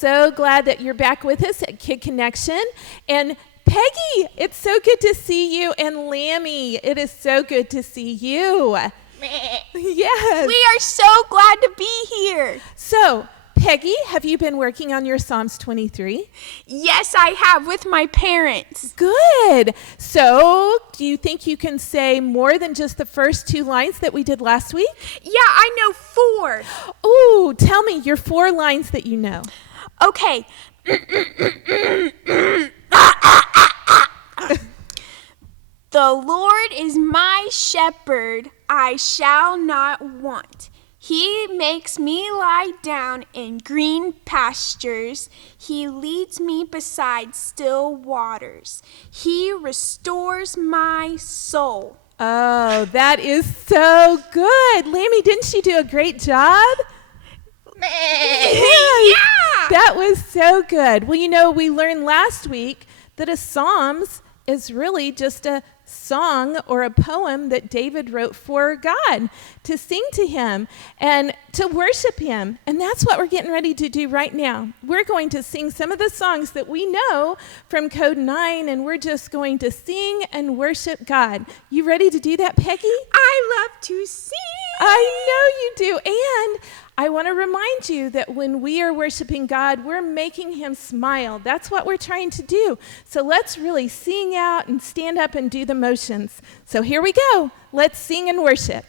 so glad that you're back with us at Kid Connection. And Peggy, it's so good to see you. And Lammy, it is so good to see you. Yes. We are so glad to be here. So, Peggy, have you been working on your Psalms 23? Yes, I have, with my parents. Good. So, do you think you can say more than just the first 2 lines that we did last week? Yeah, I know 4. Ooh, tell me your 4 lines that you know. Okay. The Lord is my shepherd, I shall not want. He makes me lie down in green pastures. He leads me beside still waters. He restores my soul. Oh, that is so good. Lammy, didn't she do a great job? Yes, Yeah! that was so good. Well, you know, we learned last week that a Psalms is really just a song or a poem that David wrote for God to sing to him and to worship him. And that's what we're getting ready to do right now. We're going to sing some of the songs that we know from Code 9, and we're just going to sing and worship God. You ready to do that, Peggy? I love to sing. I know you do. And I want to remind you that when we are worshiping God, we're making him smile. That's what we're trying to do. So let's really sing out and stand up and do the motions. So here we go. Let's sing and worship.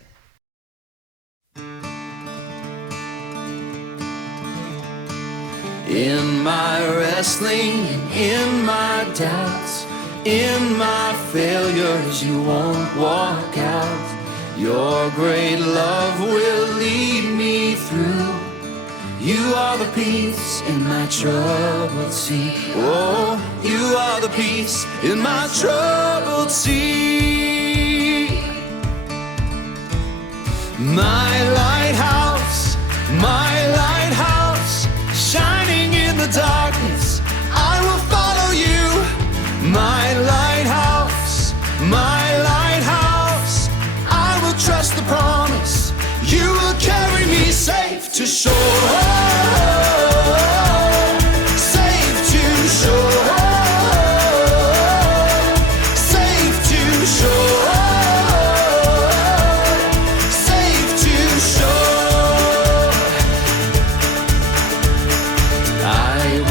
In my wrestling, in my doubts, in my failures, you won't walk out. Your great love will lead me through. You are the peace in my troubled sea. Oh, you are the peace in my troubled sea. My lighthouse, shining in the darkness, I will follow you. My lighthouse, I will trust the promise. You will carry me safe to shore. Safe to shore. Safe to shore. Safe to shore. I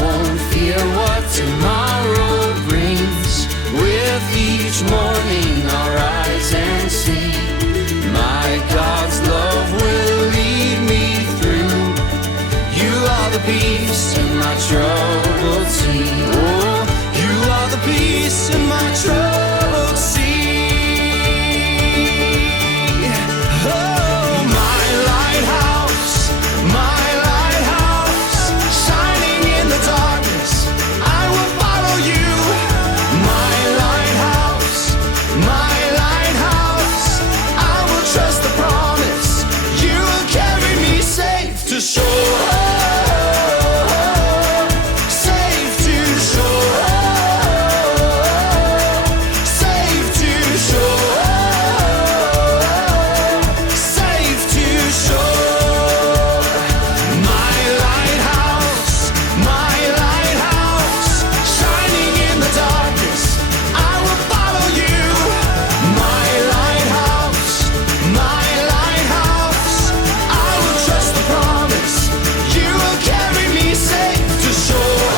won't fear what tomorrow brings. With each morning I'll rise and see. My God's love will lead me through. You are the peace in my troubled sea. Oh, you are the peace in my troubled sea. Oh, my lighthouse, shining in the darkness, I will follow you. My lighthouse, I will trust the promise. You will carry me safe to shore. Safe to shore. Safe to shore. Safe to shore. My lighthouse, shining in the darkness, I will follow you. My lighthouse, I will trust the promise. You will carry me safe to shore.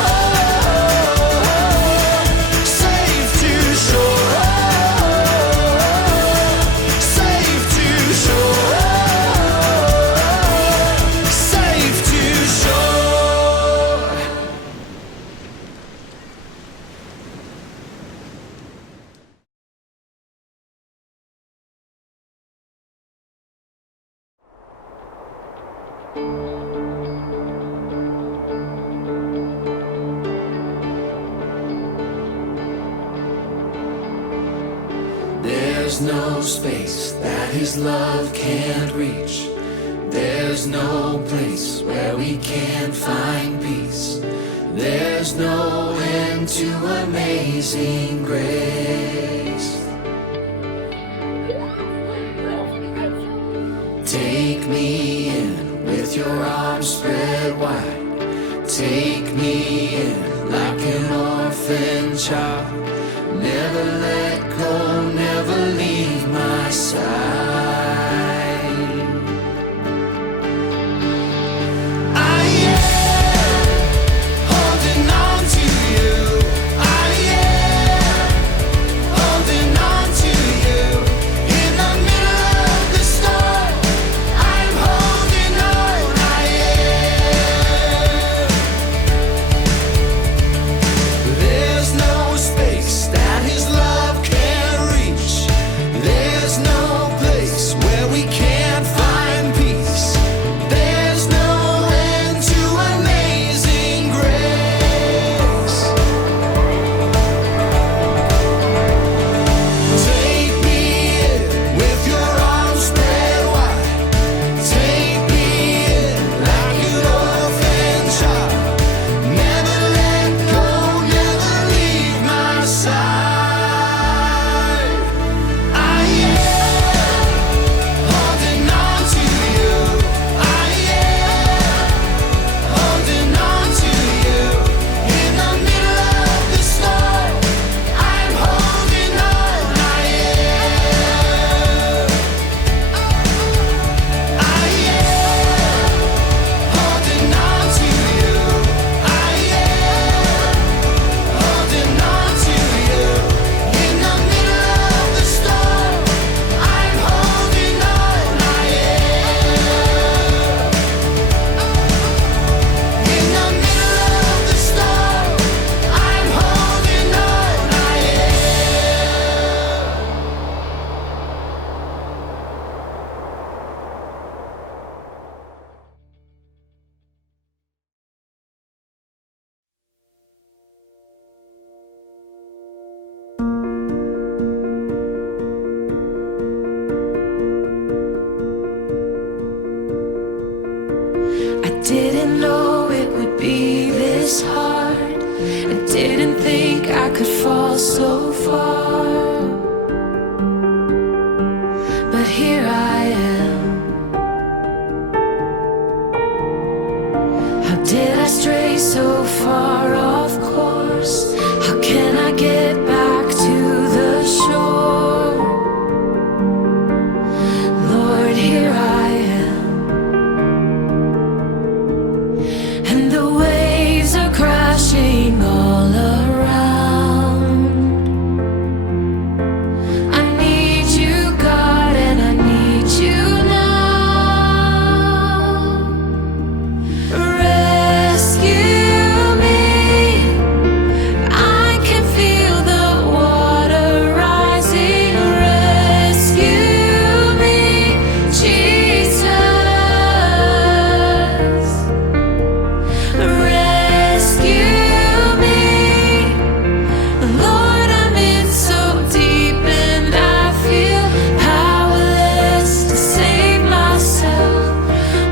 Safe to shore. Safe to shore. Safe to shore. There's no space that his love can't reach. There's no place where we can't find peace. There's no end to amazing grace. Take me in with your arms spread wide. Take me in like an orphan child. Never let go, never leave my side. I am holding on to you. I am holding on to you. In the middle of the storm, I'm holding on. I am. There's no space that His love can't reach. There's no place where we can't find peace. There's no end to amazing grace. Take me in with your arms spread wide. Take me in like an orphan child. Never let go, never leave my side. I am holding on to you. I am holding on to you. In the middle of the storm, I'm holding on. I am. I am holding on to you. I am holding on to you. In the middle of the storm, I'm holding on. I am. In the middle of the storm, I'm holding on. I am. I didn't know it would be this hard. I didn't think I could fall so far. But here I am. How did I stray so far off course? How can I get back to the shore? Lord, here I am. And the waves are crashing all around. I need you, God, and I need you now. Rescue me. I can feel the water rising. Rescue me, Jesus. Rescue me, Lord, I'm in so deep and I feel powerless to save myself.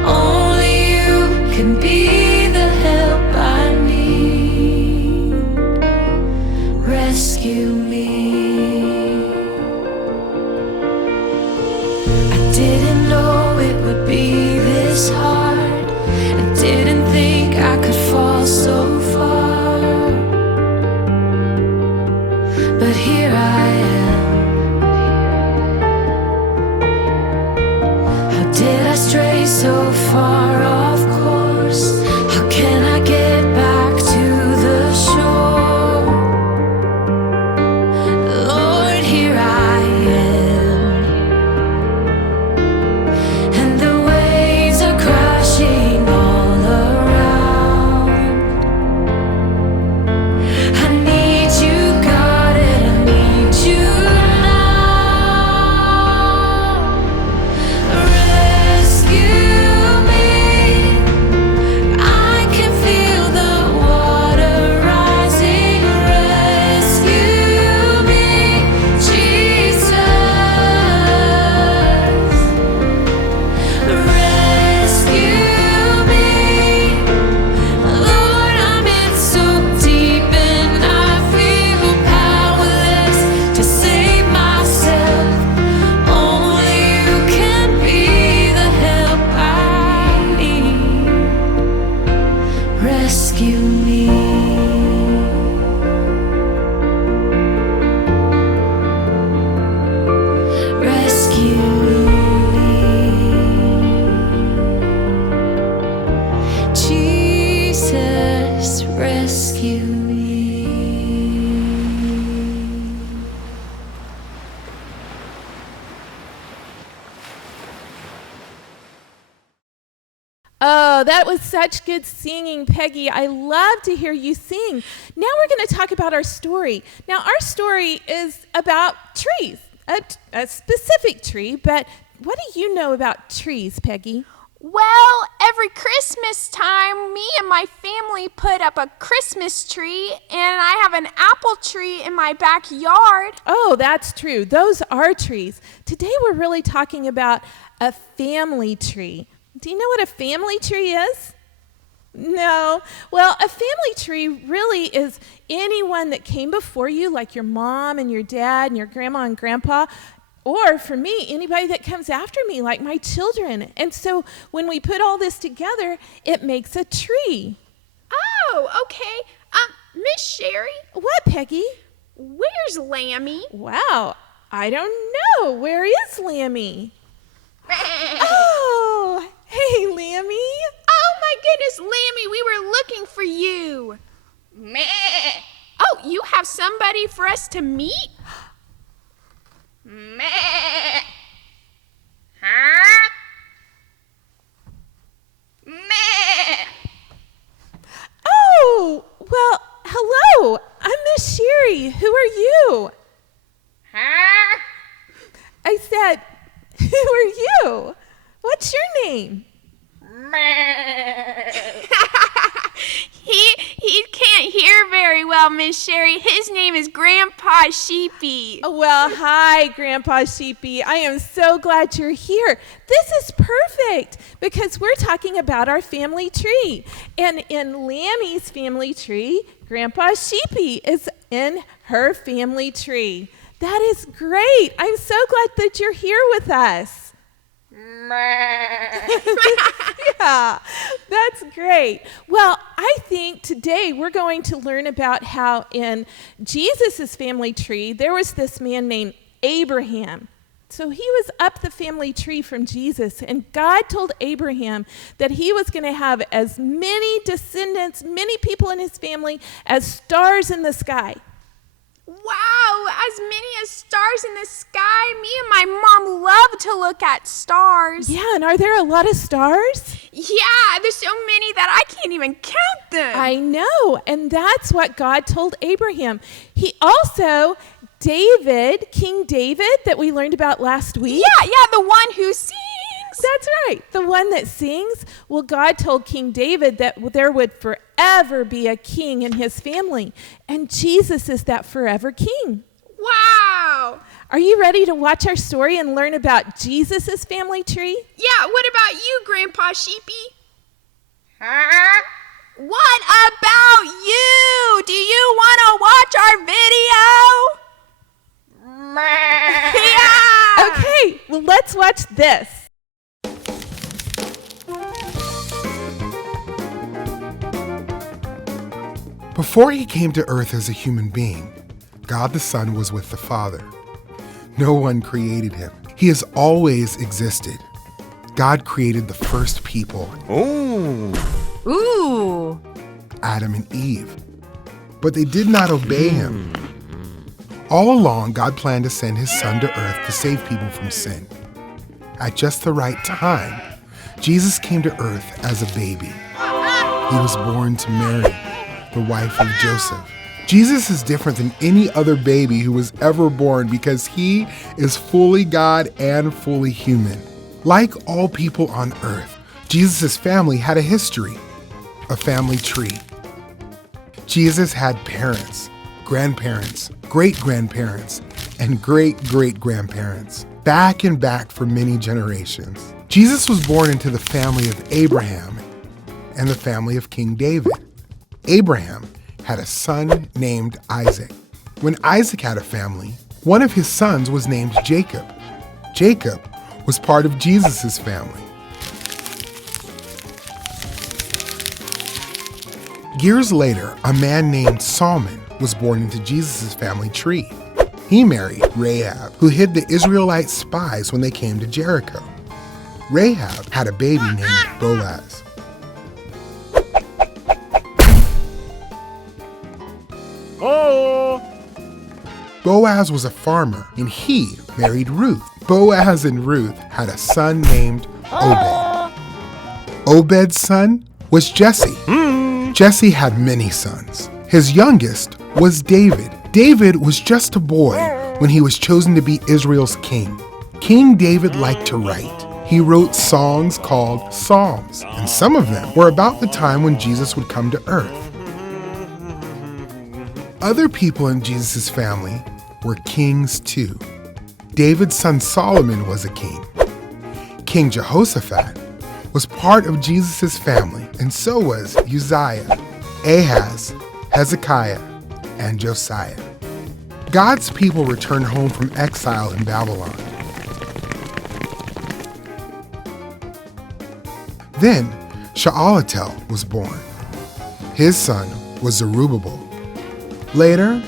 Only you can be the help I need. Rescue me. I didn't know it would be this hard. I didn't think I could fall so far. But here I am. How did I stray so far off course? How can I get back to the shore? Lord, here I am. And the waves are crashing all around. I need you, God, and I need you now. Rescue me. Oh, that was such good singing, Peggy. I love to hear you sing. Now we're going to talk about our story. Now, our story is about trees, a specific tree, but what do you know about trees, Peggy? Well, every Christmas time, me and my family put up a Christmas tree, and I have an apple tree in my backyard. Oh, that's true. Those are trees. Today we're really talking about a family tree. Do you know what a family tree is? No. Well, a family tree really is anyone that came before you, like your mom and your dad and your grandma and grandpa. Or for me, anybody that comes after me, like my children. And so when we put all this together, it makes a tree. Oh, okay. Miss Sherry, What, Peggy? where's Lammy? Wow, I don't know. Where is Lammy? Oh, hey, Lammy. Oh my goodness, Lammy, we were looking for you. Meh. Oh, you have somebody for us to meet? Meh. Huh? Meh. Oh, well, hello. I'm Miss Sherry. Who are you? Huh? I said, who are you? What's your name? He can't hear very well, Miss Sherry. His name is Grandpa Sheepy. Oh, well, hi, Grandpa Sheepy. I am so glad you're here. This is perfect because we're talking about our family tree. And in Lammy's family tree, Grandpa Sheepy is in her family tree. That is great. I'm so glad that you're here with us. Yeah, that's great. Well, I think today we're going to learn about how in Jesus' family tree, there was this man named Abraham. So he was up the family tree from Jesus, and God told Abraham that he was going to have as many descendants, many people in his family, as stars in the sky. Wow, as many as stars in the sky. Me and my mom love to look at stars. Yeah, and are there a lot of stars? Yeah, there's so many that I can't even count them. I know, and that's what God told Abraham. He also, David, King David, that we learned about last week. Yeah, the one who sings. That's right, the one that sings. Well, God told King David that there would forever be a king in his family, and Jesus is that forever king. Wow. Are you ready to watch our story and learn about Jesus' family tree? Yeah, what about you, Grandpa Sheepy? Huh? What about you? Do you want to watch our video? Yeah. Okay, well, let's watch this. Before he came to earth as a human being, God the Son was with the Father. No one created him. He has always existed. God created the first people, Ooh. Adam and Eve. But they did not obey him. All along, God planned to send his Son to earth to save people from sin. At just the right time, Jesus came to earth as a baby. He was born to Mary, the wife of Joseph. Jesus is different than any other baby who was ever born because he is fully God and fully human. Like all people on earth, Jesus' family had a history, a family tree. Jesus had parents, grandparents, great-grandparents, and great-great-grandparents, back and back for many generations. Jesus was born into the family of Abraham and the family of King David. Abraham had a son named Isaac. When Isaac had a family, one of his sons was named Jacob. Jacob was part of Jesus' family. Years later, a man named Solomon was born into Jesus' family tree. He married Rahab, who hid the Israelite spies when they came to Jericho. Rahab had a baby named Boaz. Boaz was a farmer, and he married Ruth. Boaz and Ruth had a son named Obed. Obed's son was Jesse. Jesse had many sons. His youngest was David. David was just a boy when he was chosen to be Israel's king. King David liked to write. He wrote songs called Psalms, and some of them were about the time when Jesus would come to earth. Other people in Jesus' family were kings too. David's son Solomon was a king. King Jehoshaphat was part of Jesus' family, and so was Uzziah, Ahaz, Hezekiah, and Josiah. God's people returned home from exile in Babylon. Then Shealtiel was born. His son was Zerubbabel. Later,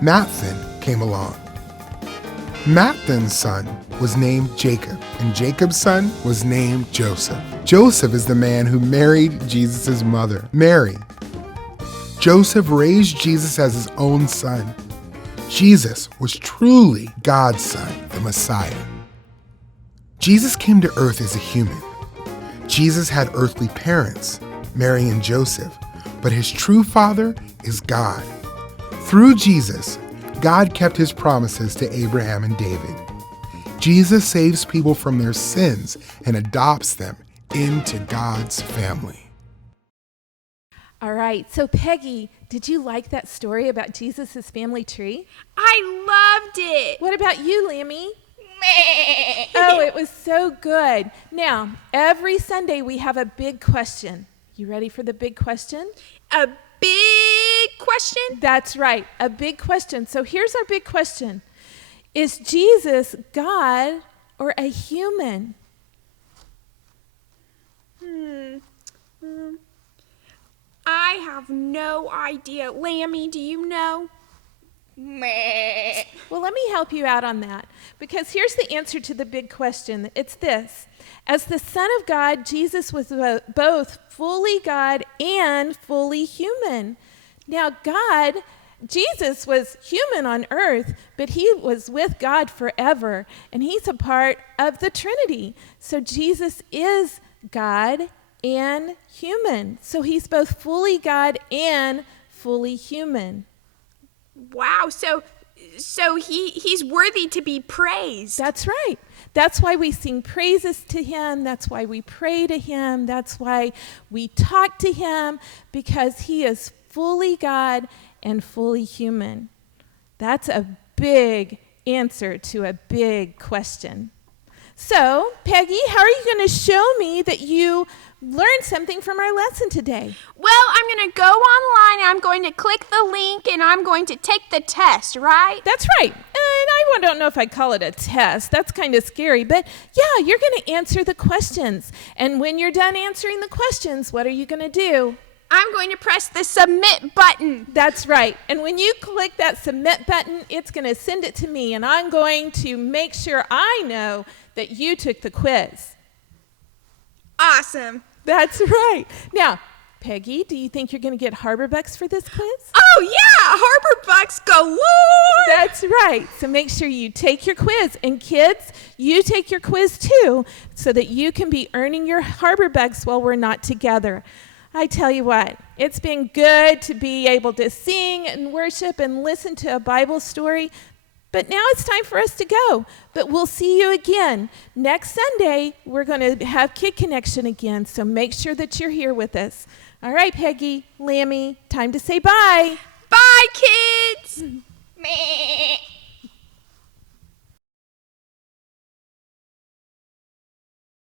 Matthan came along. Matthan's son was named Jacob, and Jacob's son was named Joseph. Joseph is the man who married Jesus' mother, Mary. Joseph raised Jesus as his own son. Jesus was truly God's son, the Messiah. Jesus came to earth as a human. Jesus had earthly parents, Mary and Joseph, but his true father is God. Through Jesus, God kept his promises to Abraham and David. Jesus saves people from their sins and adopts them into God's family. All right, so Peggy, did you like that story about Jesus' family tree? I loved it. What about you, Lammy? Oh, it was so good. Now, every Sunday we have a big question. You ready for the big question? A big question? That's right, a big question. So here's our big question. Is Jesus God or a human? I have no idea. Lammy, do you know? Well, let me help you out on that, because here's the answer to the big question. It's this. As the Son of God, Jesus was both fully God and fully human. Now, Jesus was human on earth, but he was with God forever, and he's a part of the Trinity. So Jesus is God and human. So he's both fully God and fully human. Wow, so he's worthy to be praised. That's right. That's why we sing praises to him. That's why we pray to him. That's why we talk to him, because he is fully God and fully human. That's a big answer to a big question. So, Peggy, how are you going to show me that you learned something from our lesson today? Well, I'm going to go online, and I'm going to click the link, and I'm going to take the test, right? That's right. And I don't know if I'd call it a test. That's kind of scary. But yeah, you're going to answer the questions. And when you're done answering the questions, what are you going to do? I'm going to press the submit button. That's right. And when you click that submit button, it's going to send it to me, and I'm going to make sure I know that you took the quiz. Awesome. That's right. Now, Peggy, do you think you're going to get Harbor Bucks for this quiz? Oh, yeah, Harbor Bucks galore. That's right. So make sure you take your quiz. And kids, you take your quiz too, so that you can be earning your Harbor Bucks while we're not together. I tell you what, it's been good to be able to sing and worship and listen to a Bible story, but now it's time for us to go. But we'll see you again. Next Sunday, we're going to have Kid Connection again, so make sure that you're here with us. All right, Peggy, Lammy, time to say bye. Bye, kids.